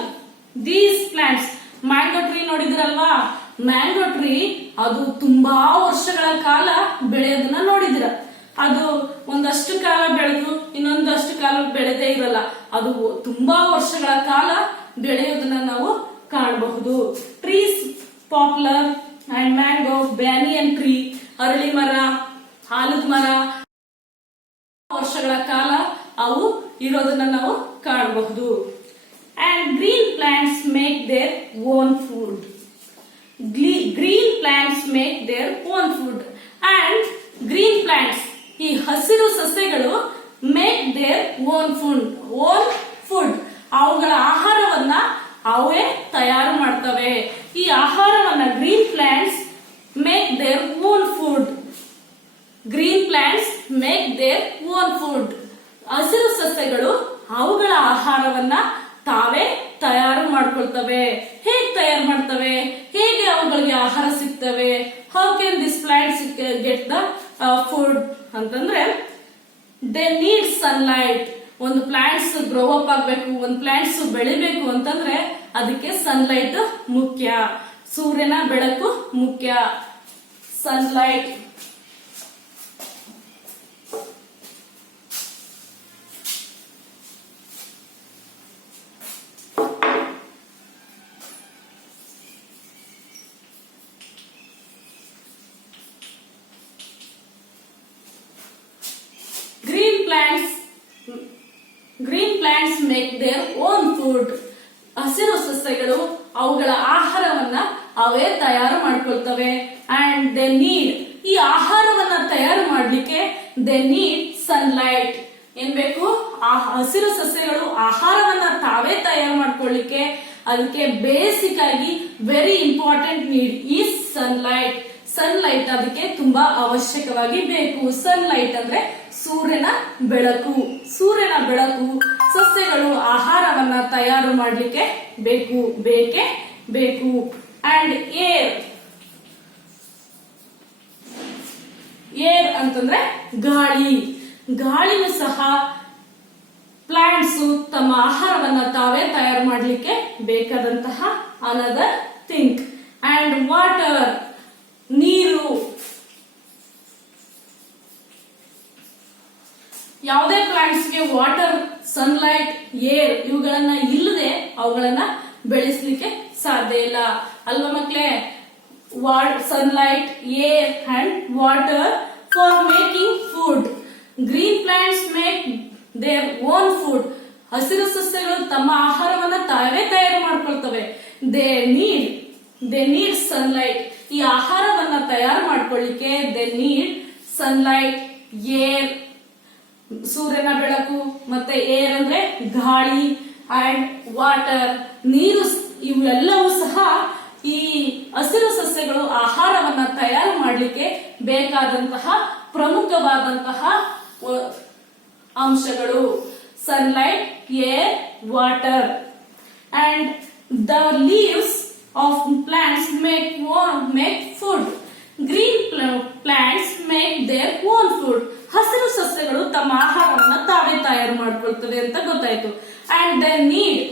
these plants, mango tree ನೋಡಿದ್ರಲ್ವಾ, ಮ್ಯಾಂಗೋ ಟ್ರೀ ಅದು ತುಂಬಾ ವರ್ಷಗಳ ಕಾಲ ಬೆಳೆಯೋದನ್ನ ನೋಡಿದಿರ. ಅದು ಒಂದಷ್ಟು ಕಾಲ ಬೆಳೆದು ಇನ್ನೊಂದಷ್ಟು ಕಾಲ ಬೆಳೆದೇ ಇರಲ್ಲ. ಅದು ತುಂಬಾ ವರ್ಷಗಳ ಕಾಲ ಬೆಳೆಯೋದನ್ನ ನಾವು ಕಾಣಬಹುದು. Trees popular and mango, banyan tree, ಅರಳಿ ಮರ, ಆಲದ ಮರ ವರ್ಷಗಳ ಕಾಲ ಅವು ಇರೋದನ್ನ ನಾವು ಕಾಣಬಹುದು. And green plants make their own food. Green plants make their own food. And green plants, ಈ ಹಸಿರು ಸಸ್ಯಗಳು make their own food. ಅವುಗಳ ಆಹಾರವನ್ನ ಅವೇ ತಯಾರು ಮಾಡ್ತವೆ. ಈ ಆಹಾರವನ್ನ green plants make their own food. Green plants make their own food. ಹಸಿರು ಸಸ್ಯಗಳು ಅವುಗಳ ಆಹಾರವನ್ನ ತಾವೇ ತಯಾರು ಮಾಡ್ಕೊಳ್ತವೆ. ಹೇಗೆ ತಯಾರು ಮಾಡ್ತವೆ, ಹೇಗೆ ಅವುಗಳಿಗೆ ಆಹಾರ ಸಿಗ್ತವೆ? How can this plants get the food ಅಂತಂದ್ರೆ, ದೇ ನೀಡ್ ಸನ್ಲೈಟ್. ಒಂದು ಪ್ಲಾಂಟ್ಸ್ ಗ್ರೋ ಅಪ್ ಆಗ್ಬೇಕು, ಒಂದು ಪ್ಲಾಂಟ್ಸ್ ಬೆಳಿಬೇಕು ಅಂತಂದ್ರೆ ಅದಕ್ಕೆ ಸನ್ಲೈಟ್ ಮುಖ್ಯ, ಸೂರ್ಯನ ಬೆಳಕು ಮುಖ್ಯ. Sunlight. Green plants make their own food. ಹಸಿರು ಸಸ್ಯಗಳು ಅವುಗಳ ಆಹಾರವನ್ನ ಅವೇ ತಯಾರು ಮಾಡ್ಕೊಳ್ತವೆ. ಅಂಡ್ ದೇ ನೀಡ್, ಈ ಆಹಾರವನ್ನ ತಯಾರು ಮಾಡ್ಲಿಕ್ಕೆ ದೇ ನೀಡ್ ಸನ್ಲೈಟ್. ಏನ್ ಬೇಕು? ಆ ಹಸಿರು ಸಸ್ಯಗಳು ಆಹಾರವನ್ನ ತಾವೇ ತಯಾರು ಮಾಡ್ಕೊಳ್ಳಿಕ್ಕೆ ಅದಕ್ಕೆ ಬೇಸಿಕ್ ಆಗಿ very important need is sunlight. Sunlight ಅದಕ್ಕೆ ತುಂಬಾ ಅವಶ್ಯಕವಾಗಿ ಬೇಕು. ಸನ್ಲೈಟ್ ಅಂದ್ರೆ ಸೂರ್ಯನ ಬೆಳಕು. ಸೂರ್ಯನ ಬೆಳಕು ಸಸ್ಯಗಳು ಆಹಾರವನ್ನ ತಯಾರು ಮಾಡಲಿಕ್ಕೆ ಬೇಕೇ ಬೇಕು. ಅಂಡ್ ಏರ್ ಅಂತಂದ್ರೆ ಗಾಳಿನೂ ಸಹ ಪ್ಲಾಂಟ್ಸ್ ತಮ್ಮ ಆಹಾರವನ್ನ ತಾವೇ ತಯಾರು ಮಾಡಲಿಕ್ಕೆ ಬೇಕಾದಂತಹ ಅನದರ್ ಥಿಂಗ್. ಅಂಡ್ ವಾಟರ್, ನೀರು. ಯಾವುದೇ ಪ್ಲಾಂಟ್ಸ್ಗೆ ವಾಟರ್, ಸನ್ಲೈಟ್, ಏರ್ ಇವುಗಳನ್ನ ಇಲ್ಲದೆ ಅವುಗಳನ್ನ ಬೆಳೆಸಲಿಕ್ಕೆ ಸಾಧ್ಯ ಇಲ್ಲ ಅಲ್ವಾ ಮಕ್ಕಳೇ? Sunlight, air and water for making food. Green plants make their own food. ಹಸಿರು ಸಸ್ಯಗಳು ತಮ್ಮ ಆಹಾರವನ್ನ ತಾವೇ ತಯಾರು ಮಾಡ್ಕೊಳ್ತವೆ. They need sunlight. ಈ ಆಹಾರವನ್ನ ತಯಾರು ಮಾಡ್ಕೊಳ್ಳಿಕ್ಕೆ ದೇ ನೀಡ್ ಸನ್ಲೈಟ್, ಏರ್, ಸೂರ್ಯನ ಬೆಳಕು, ಮತ್ತೆ ಏರ್ ಅಂದ್ರೆ ಗಾಳಿ, ಅಂಡ್ ವಾಟರ್, ನೀರು. ಇವೆಲ್ಲವೂ ಸಹ ಈ ಹಸಿರು ಸಸ್ಯಗಳು ಆಹಾರವನ್ನ ತಯಾರು ಮಾಡಲಿಕ್ಕೆ ಬೇಕಾದಂತಹ ಪ್ರಮುಖವಾದಂತಹ ಅಂಶಗಳು. Sunlight, air, water. And the leaves of plants make food. Green plants make their own food. ಹಸಿರು ಸಸ್ಯಗಳು ತಮ್ಮ ಆಹಾರವನ್ನ ತಾವೇ ತಯಾರು ಮಾಡ್ಕೊಳ್ತವೆ ಅಂತ ಗೊತ್ತಾಯ್ತು. ಅಂಡ್ ದೇ ನೀಡ್,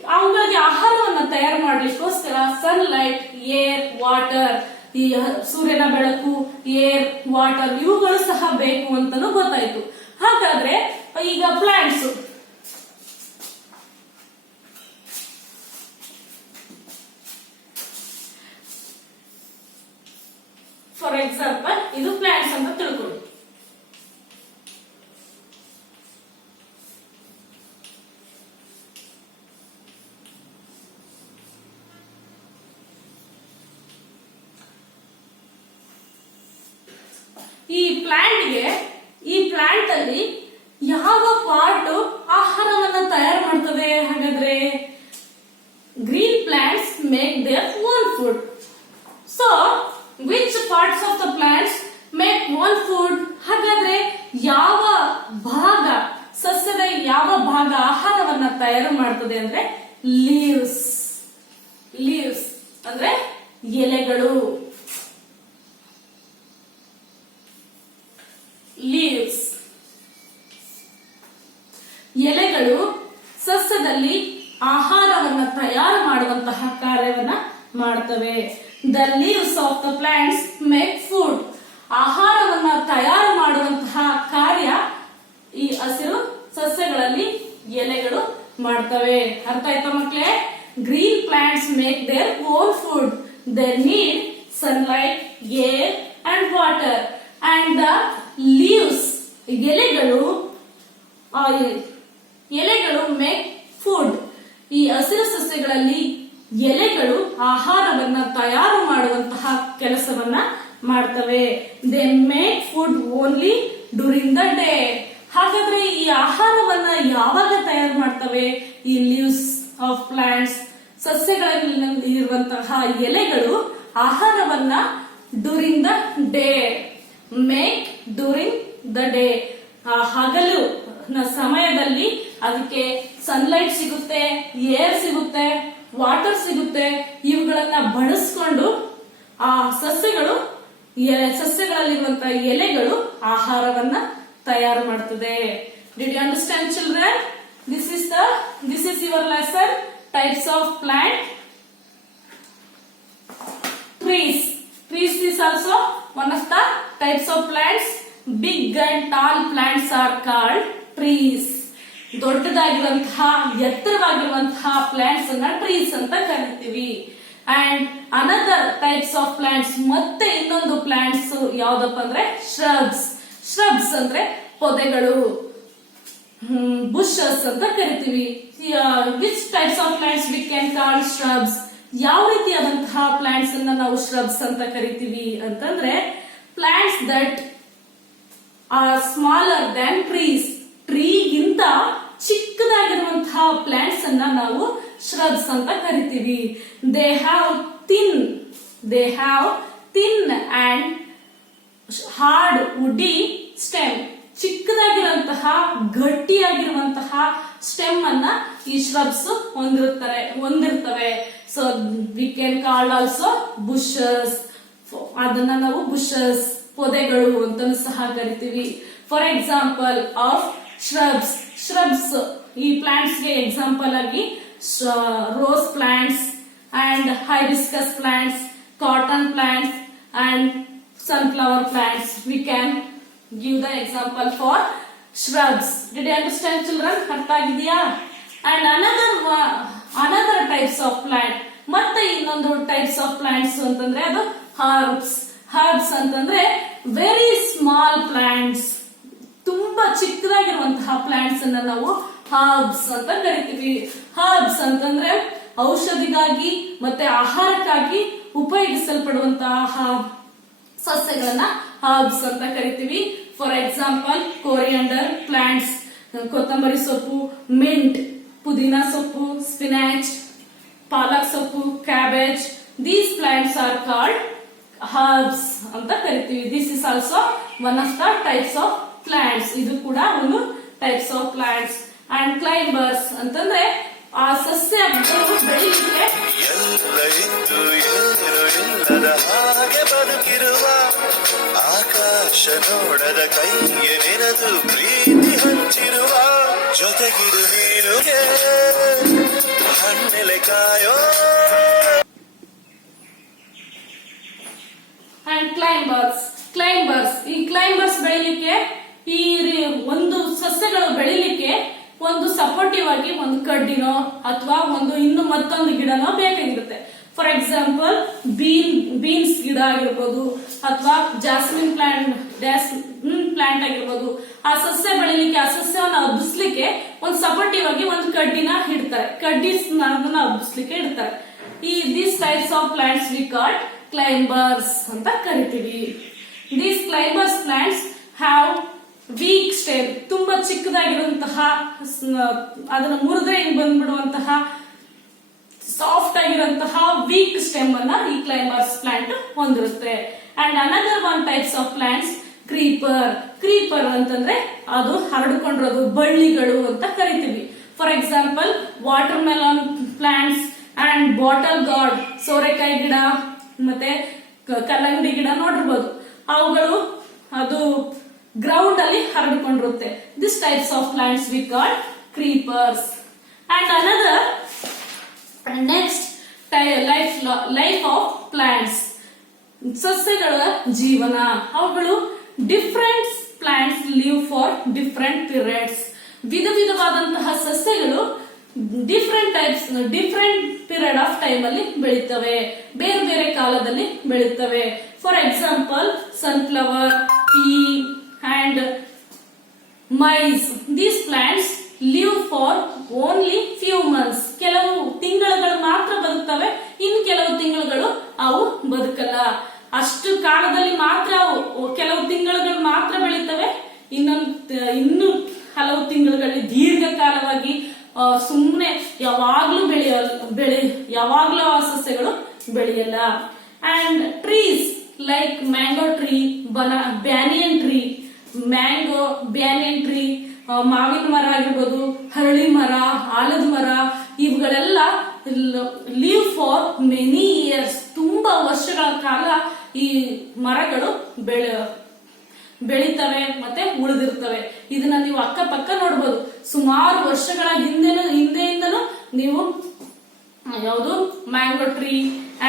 ಅವುಗಳಿಗೆ ಆಹಾರವನ್ನ ತಯಾರು ಮಾಡ್ಲಿಕ್ಕೋಸ್ಕರ ಸನ್ಲೈಟ್, ಏರ್, ವಾಟರ್, ಈ ಸೂರ್ಯನ ಬೆಳಕು, ಏರ್, ವಾಟರ್ ಇವುಗಳು ಸಹ ಬೇಕು ಅಂತಾನು ಗೊತ್ತಾಯ್ತು. ಹಾಗಾದ್ರೆ ಈಗ ಪ್ಲಾಂಟ್ಸ್, ಫಾರ್ ಎಕ್ಸಾಂಪಲ್ ಇದು ಪ್ಲಾಂಟ್ಸ್ ಅಂತ ತಿಳ್ಕೊಳ್ಳಿ. ಈ ಪ್ಲಾಂಟ್ ಅಲ್ಲಿ ಯಾವ ಪಾರ್ಟ್ ಆಹಾರವನ್ನ ತಯಾರು ಮಾಡ್ತವೆ? ಹಾಗಾದ್ರೆ green plants make their own food. So which parts of the plants make own food? ಹಾಗಾದ್ರೆ ಯಾವ ಭಾಗ, ಸಸ್ಯದ ಯಾವ ಭಾಗ ಆಹಾರವನ್ನ ತಯಾರು ಮಾಡ್ತದೆ ಅಂದ್ರೆ ಲೀವ್ಸ್ ಅಂದ್ರೆ ಎಲೆಗಳು. ಎಲೆಗಳು ಸಸ್ಯದಲ್ಲಿ ಆಹಾರವನ್ನ ತಯಾರು ಮಾಡುವಂತಹ ಕಾರ್ಯವನ್ನ ಮಾಡ್ತವೆ. The leaves of the plants make food. ಆಹಾರವನ್ನ ತಯಾರು ಮಾಡುವಂತಹ ಕಾರ್ಯ ಈ ಹಸಿರು ಸಸ್ಯಗಳಲ್ಲಿ ಎಲೆಗಳು ಮಾಡ್ತವೆ. ಅರ್ಥ ಆಯ್ತಾ ಮಕ್ಕಳೇ? Green plants make their own food. They need sunlight, air and water. And the leaves, ಎಲೆಗಳು ಮೇಕ್ ಫುಡ್. ಈ ಹಸಿರು ಸಸ್ಯಗಳಲ್ಲಿ ಎಲೆಗಳು ಆಹಾರವನ್ನ ತಯಾರು ಮಾಡುವಂತಹ ಕೆಲಸವನ್ನ ಮಾಡ್ತವೆ. They make food only during the day. ಹಾಗಾದ್ರೆ ಈ ಆಹಾರವನ್ನ ಯಾವಾಗ ತಯಾರು ಮಾಡ್ತವೆ? ಈ ಲೀವ್ಸ್ ಆಫ್ ಪ್ಲಾಂಟ್ಸ್, ಸಸ್ಯಗಳಲ್ಲಿ ಇರುವಂತಹ ಎಲೆಗಳು ಆಹಾರವನ್ನ during the day, make during the day. ಹಗಲು ಸಮಯದಲ್ಲಿ ಅದಕ್ಕೆ ಸನ್ಲೈಟ್ ಸಿಗುತ್ತೆ, ಏರ್ ಸಿಗುತ್ತೆ, ವಾಟರ್ ಸಿಗುತ್ತೆ. ಇವುಗಳನ್ನ ಬಳಸ್ಕೊಂಡು ಆ ಸಸ್ಯಗಳಲ್ಲಿರುವಂತಹ ಎಲೆಗಳು ಆಹಾರವನ್ನ ತಯಾರು ಮಾಡ್ತದೆ. Did you understand children? This is your lesson, types of plant. Trees is also one of the types of plants. Big and tall plants are called trees. ದೊಡ್ಡದಾಗಿರುವಂತಹ ಎತ್ತರವಾಗಿರುವಂತಹ ಪ್ಲಾಂಟ್ಸ್ ಅನ್ನ ಟ್ರೀಸ್ ಅಂತ ಕರಿತೀವಿ. And another types of plants, ಮತ್ತೆ ಇನ್ನೊಂದು plants ಯಾವ್ದಪ್ಪ ಅಂದ್ರೆ shrubs ಅಂದ್ರೆ ಪೊದೆಗಳು, ಬುಷಸ್ ಅಂತ ಕರಿತೀವಿ. Which types of plants we can call shrubs? ಯಾವ ರೀತಿಯಾದಂತಹ ಪ್ಲಾಂಟ್ಸ್ ಅನ್ನ ನಾವು ಶ್ರಬ್ಸ್ ಅಂತ ಕರಿತೀವಿ ಅಂತಂದ್ರೆ plants that are smaller than trees. ಟ್ರೀಗಿಂತ ಚಿಕ್ಕದಾಗಿರುವಂತಹ ಪ್ಲಾಂಟ್ಸ್ ಅನ್ನ ನಾವು ಶ್ರಬ್ಸ್ ಅಂತ ಕರಿತೀವಿ. They have thin and hard woody stem. ಚಿಕ್ಕದಾಗಿರುವಂತಹ ಗಟ್ಟಿಯಾಗಿರುವಂತಹ ಸ್ಟೆಮ್ ಅನ್ನ ಈ ಶ್ರಬ್ಸ್ ಹೊಂದಿರ್ತವೆ. So we can call also bushes. ಅದನ್ನ ನಾವು ಬುಷಸ್, ಪೊದೆಗಳು ಅಂತ ಸಹ ಕರಿತೀವಿ. ಫಾರ್ ಎಕ್ಸಾಂಪಲ್ ಆಫ್ ಶ್ರಬ್ಸ್ ಈ ಪ್ಲಾಂಟ್ಸ್ ಗೆ ಎಕ್ಸಾಂಪಲ್ ಆಗಿ rose plants and hibiscus plants, cotton plants and sunflower plants. We can give the example for shrubs. Did you understand, children? ಅರ್ಥ ಆಗಿದೆಯಾ? And another types of plant, ಮತ್ತೆ ಇನ್ನೊಂದು types of plants ಅಂತಂದ್ರೆ ಅದು herbs ಅಂತಂದ್ರೆ very small plants, ತುಂಬಾ ಚಿಕ್ಕದಾಗಿರುವಂತಹ plants ಅನ್ನ ನಾವು ಹರ್ಬ್ಸ್ ಅಂತ ಕರಿತೀವಿ. ಹರ್ಬ್ಸ್ ಅಂತಂದ್ರೆ ಔಷಧಿಗಾಗಿ ಮತ್ತೆ ಆಹಾರಕ್ಕಾಗಿ ಉಪಯೋಗಿಸಲ್ಪಡುವಂತಹ ಸಸ್ಯಗಳನ್ನ ಹರ್ಬ್ಸ್ ಅಂತ ಕರಿತೀವಿ. ಫಾರ್ ಎಕ್ಸಾಂಪಲ್ ಕೊರಿಯಾಂಡರ್ ಪ್ಲಾಂಟ್ಸ್, ಕೊತ್ತಂಬರಿ ಸೊಪ್ಪು, ಮಿಂಟ್, ಪುದೀನಾ ಸೊಪ್ಪು, ಸ್ಪಿನಾಚ್, ಪಾಲಕ್ ಸೊಪ್ಪು, cabbage. These plants are called herbs ಅಂತ ಕರಿತೀವಿ. This is also one of the types of plants. ಇದು ಕೂಡ ಒಂದು types of plants. And climbers ಅಂತಂದ್ರೆ ಆ ಸಸ್ಯ ಬೆಳಿಲಿಕ್ಕೆ ಹಾಗೆ ಬದುಕಿರುವ ಆಕಾಶ ನೋಡದ ಕೈಗೆ ನೆನೆದು ಪ್ರೀತಿ ಹಂಚಿರುವ ಜೊತೆಗಿರು ನೀನುಗೆ ಹಣ್ಣೆಲೆ ಕಾಯೋ. ಅಂಡ್ ಕ್ಲೈಂಬರ್ಸ್ ಈ ಕ್ಲೈಂಬರ್ಸ್ ಬೆಳಿಲಿಕ್ಕೆ, ಈ ಒಂದು ಸಸ್ಯಗಳು ಬೆಳಿಲಿಕ್ಕೆ ಒಂದು ಸಪೋರ್ಟಿವ್ ಆಗಿ ಒಂದು ಕಡ್ಡಿನೋ ಅಥವಾ ಇನ್ನು ಮತ್ತೊಂದು ಗಿಡನೋ ಬೇಕಾಗಿರುತ್ತೆ. ಫಾರ್ ಎಕ್ಸಾಂಪಲ್ ಬೀನ್ಸ್ ಗಿಡ ಆಗಿರ್ಬೋದು ಅಥವಾ ಜಾಸ್ಮಿನ್ ಪ್ಲಾಂಟ್ ಆಗಿರ್ಬೋದು. ಆ ಸಸ್ಯ ಬೆಳಿಲಿಕ್ಕೆ, ಆ ಸಸ್ಯವನ್ನು ಹಬ್ಬಿಸ್ಲಿಕ್ಕೆ ಒಂದು ಸಪೋರ್ಟಿವ್ ಆಗಿ ಒಂದು ಕಡ್ಡಿನ ಇಡ್ತಾರೆ, ಅದನ್ನ ಹಬ್ಬಿಸ್ಲಿಕ್ಕೆ ಇಡ್ತಾರೆ. These types of plants we call climbers ಅಂತ ಕರಿತೀವಿ. These climbers plants have weak stem, ತುಂಬಾ ಚಿಕ್ಕದಾಗಿರುವಂತಹ, ಅದನ್ನ ಮುರಿದ್ರೆ ಹಿಂಗ್ ಬಂದ್ಬಿಡುವಂತಹ ಸಾಫ್ಟ್ ಆಗಿರುವಂತಹ ವೀಕ್ ಸ್ಟೆಮ್ ಅನ್ನ ಈ ಕ್ಲೈಂಬರ್ಸ್ ಪ್ಲಾಂಟ್ ಹೊಂದಿರುತ್ತೆ. And another one types of plants creeper ಅಂತಂದ್ರೆ ಅದು ಹರಡಿಕೊಂಡಿರೋದು, ಬಳ್ಳಿಗಳು ಅಂತ ಕರಿತೀವಿ. For example watermelon plants and bottle gourd, ಸೋರೆಕಾಯಿ ಗಿಡ ಮತ್ತೆ ಕಲ್ಲಂಗಡಿ ಗಿಡ ನೋಡಿರ್ಬೋದು. ಅವುಗಳು ಅದು ಗ್ರೌಂಡ್ ಅಲ್ಲಿ ಹರಡಿಕೊಂಡಿರುತ್ತೆ. This types of plants we call creepers. And another next life of plants, ಸಸ್ಯಗಳ ಜೀವನ. ಅವುಗಳು different plants live for different periods. ವಿಧವಾದಂತಹ ಸಸ್ಯಗಳು ಡಿಫರೆಂಟ್ ಪೀರಿಯಡ್ ಆಫ್ ಟೈಮ್ ಅಲ್ಲಿ ಬೆಳೀತವೆ, ಬೇರೆ ಬೇರೆ ಕಾಲದಲ್ಲಿ ಬೆಳೀತವೆ. For example sunflower, pea and maize. These plants live for only few months. ಕೆಲವು ತಿಂಗಳುಗಳು ಮಾತ್ರ ಬದುಕ್ತವೆ, ಇನ್ನು ಕೆಲವು ತಿಂಗಳುಗಳು ಅವು ಬದುಕಲ್ಲ. ಅಷ್ಟು ಕಾಲದಲ್ಲಿ ಮಾತ್ರ ಕೆಲವು ತಿಂಗಳುಗಳು ಮಾತ್ರ ಬೆಳೀತವೆ, ಇನ್ನು ಹಲವು ತಿಂಗಳುಗಳಲ್ಲಿ ದೀರ್ಘಕಾಲವಾಗಿ ಸುಮ್ಮನೆ ಯಾವಾಗ್ಲೂ ಆ ಸಸ್ಯಗಳು ಬೆಳೆಯಲ್ಲ. And trees like mango tree, banyan tree, banyan tree, ಮಾವಿನ ಮರ ಆಗಿರ್ಬೋದು, ಹರಳಿ ಮರ, ಆಲದ ಮರ, ಇವುಗಳೆಲ್ಲ ಲಿವ್ ಫಾರ್ ಮೆನಿ ಇಯರ್ಸ್. ತುಂಬಾ ವರ್ಷಗಳ ಕಾಲ ಈ ಮರಗಳು ಬೆಳೀತವೆ ಮತ್ತೆ ಉಳಿದಿರ್ತವೆ. ಇದನ್ನ ನೀವು ಅಕ್ಕಪಕ್ಕ ನೋಡ್ಬೋದು. ಸುಮಾರು ವರ್ಷಗಳ ಹಿಂದೆಯಿಂದಲೂ ನೀವು ಯಾವುದು mango tree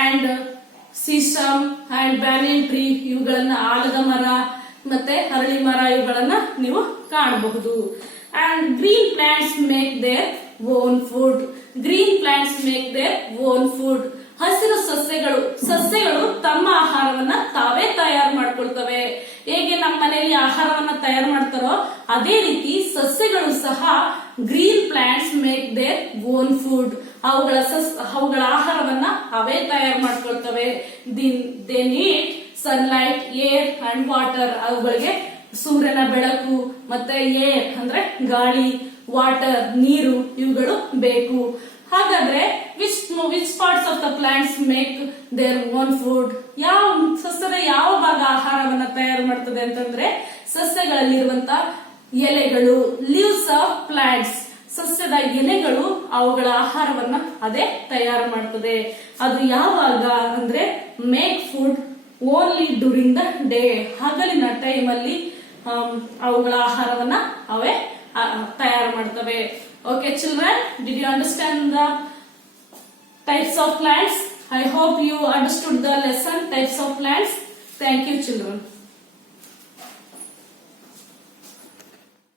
and sesame and banyan tree, ಇವುಗಳನ್ನ, ಆಲದ ಮರ ಮತ್ತೆ ಹರಳಿ ಮರ, ಇವುಗಳನ್ನ ನೀವು ಕಾಣಬಹುದು. And green plants make their own food. ಹಸಿರು ಸಸ್ಯಗಳು ತಮ್ಮ ಆಹಾರವನ್ನ ತಾವೇ ತಯಾರು ಮಾಡ್ಕೊಳ್ತವೆ. ಹೇಗೆ ನಮ್ಮ ಮನೆಯಲ್ಲಿ ಆಹಾರವನ್ನ ತಯಾರು ಮಾಡ್ತಾರೋ ಅದೇ ರೀತಿ ಸಸ್ಯಗಳು ಸಹ green plants make their own food. ಅವುಗಳ ಆಹಾರವನ್ನ ಅವೇ ತಯಾರು ಮಾಡ್ಕೊಳ್ತವೆ. They need sunlight, air and water. ಅವುಗಳಿಗೆ ಸೂರ್ಯನ ಬೆಳಕು ಮತ್ತೆ ಏರ್ ಅಂದ್ರೆ ಗಾಳಿ, ವಾಟರ್ ನೀರು, ಇವುಗಳು ಬೇಕು. ಹಾಗಾದ್ರೆ which parts of the plants make their own food? ಯಾವ ಸಸ್ಯದ ಯಾವ ಭಾಗ ಆಹಾರವನ್ನ ತಯಾರು ಮಾಡ್ತದೆ ಅಂತಂದ್ರೆ ಸಸ್ಯಗಳಲ್ಲಿರುವಂತ ಎಲೆಗಳು, ಲೀವ್ಸ್ ಆಫ್ ಪ್ಲಾಂಟ್ಸ್. ಸಸ್ಯದ ಎಲೆಗಳು ಅವುಗಳ ಆಹಾರವನ್ನ ಅದೇ ತಯಾರು ಮಾಡ್ತದೆ. ಅದು ಯಾವಾಗ ಅಂದ್ರೆ make food only during the day, ಹಗಲಿನ ಟೈಮಲ್ಲಿ ಅವುಗಳ ಆಹಾರವನ್ನ ಅವೇ ತಯಾರು ಮಾಡ್ತವೆ. Okay children, did you understand the types of plants? I hope you understood the lesson types of plants. Thank you children.